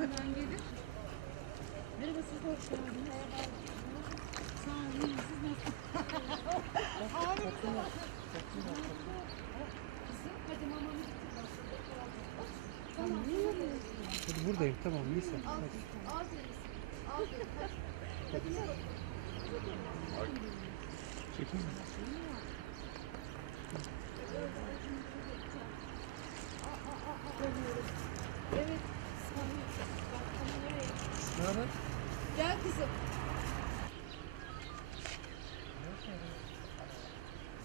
Merhaba siz de hoş geldiniz. Sağ olun. Siz nasılsınız? Kızım, hadi mamanı getir. Tamam. Hadi buradayım tamam neyse. Hadi. Çekeyim mi? Haber? Gel kızım.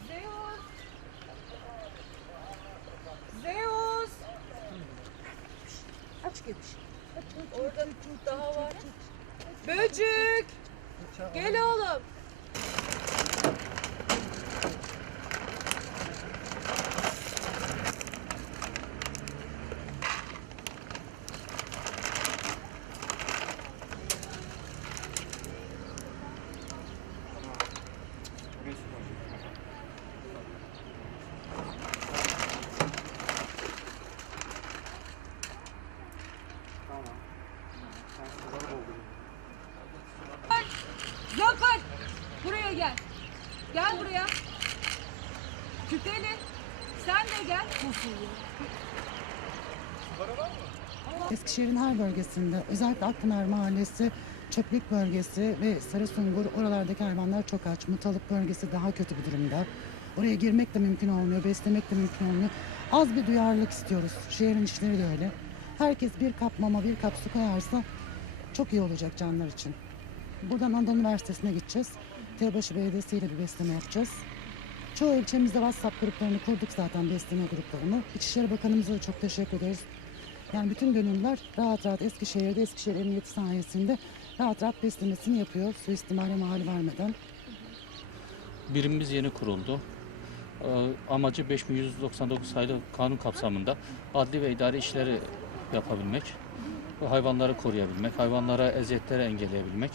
Zeus. Zeus. Aç geç. Orada daha var. Böcük. Gel oğlum. Zafer. Buraya gel. Gel buraya. Küpeli. Sen de gel. Eskişehir'in her bölgesinde özellikle Akpınar Mahallesi, Çöplük bölgesi ve Sarısungur oralardaki hayvanlar çok aç. Mutalık bölgesi daha kötü bir durumda. Oraya girmek de mümkün olmuyor, beslemek de mümkün olmuyor. Az bir duyarlılık istiyoruz. Şehrin işleri de öyle. Herkes bir kap mama, bir kap su koyarsa çok iyi olacak canlar için. Buradan Anadolu Üniversitesi'ne gideceğiz. Teobaşı Belediyesi ile bir besleme yapacağız. Çoğu ilçemizde WhatsApp gruplarını kurduk zaten besleme gruplarını. İçişleri Bakanımıza da çok teşekkür ederiz. Yani bütün gönüllüler rahat rahat Eskişehir'de Eskişehir Emniyeti sayesinde rahat rahat beslemesini yapıyor. Suistimale mahal vermeden. Birimimiz yeni kuruldu. Ee, Amacı 5199 sayılı kanun kapsamında adli ve idari işleri yapabilmek, hayvanları koruyabilmek, hayvanlara eziyetleri engelleyebilmek.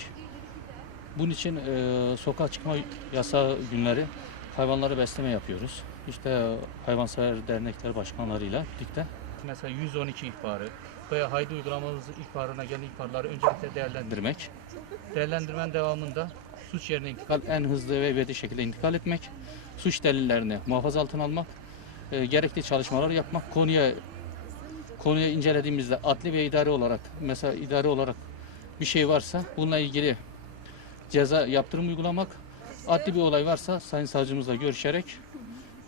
Bunun için e, sokağa çıkma yasağı günleri hayvanları besleme yapıyoruz. İşte e, hayvansever dernekler başkanlarıyla birlikte. Mesela 112 ihbarı veya haydi uygulamamız ihbarına gelen ihbarları öncelikle değerlendirmek. Değerlendirmenin devamında suç yerine intikal en hızlı ve ebedi şekilde intikal etmek, suç delillerini muhafaza altına almak, e, gerekli çalışmalar yapmak, konuya konuyu incelediğimizde adli ve idari olarak mesela idari olarak bir şey varsa bununla ilgili ceza yaptırım uygulamak, adli bir olay varsa sayın savcımızla görüşerek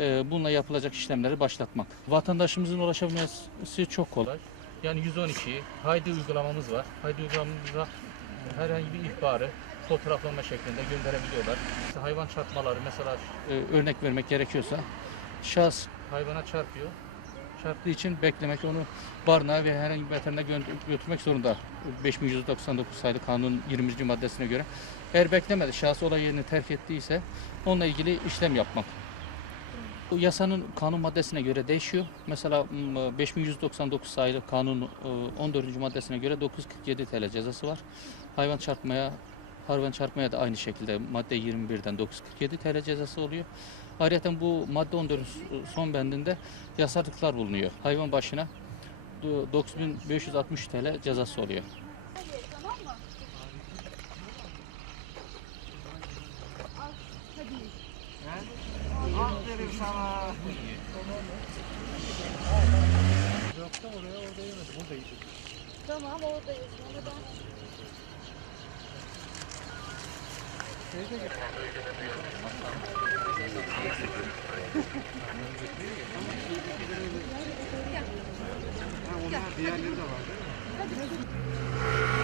e, bununla yapılacak işlemleri başlatmak. Vatandaşımızın ulaşabilmesi çok kolay. Yani 112 haydi uygulamamız var. Haydi uygulamamızda herhangi bir ihbarı fotoğraflama şeklinde gönderebiliyorlar. İşte hayvan çarpmaları mesela e, örnek vermek gerekiyorsa şahıs hayvana çarpıyor. Çarptığı için beklemek onu barınağa ve herhangi bir veterinere gö- götürmek zorunda. 5199 sayılı kanun 20. maddesine göre. Eğer beklemedi şahıs olay yerini terk ettiyse onunla ilgili işlem yapmak. Bu yasanın kanun maddesine göre değişiyor. Mesela m, 5199 sayılı kanun e, 14. maddesine göre 947 TL cezası var. Hayvan çarpmaya hayvan çarpmaya da aynı şekilde madde 21'den 947 TL cezası oluyor. Ayrıca bu madde 14'ün son bendinde yasaklıklar bulunuyor. Hayvan başına do- 9560 TL cezası oluyor. Aferin sana. Yok da oraya orada. Tamam ben onlar diğerleri de var değil mi?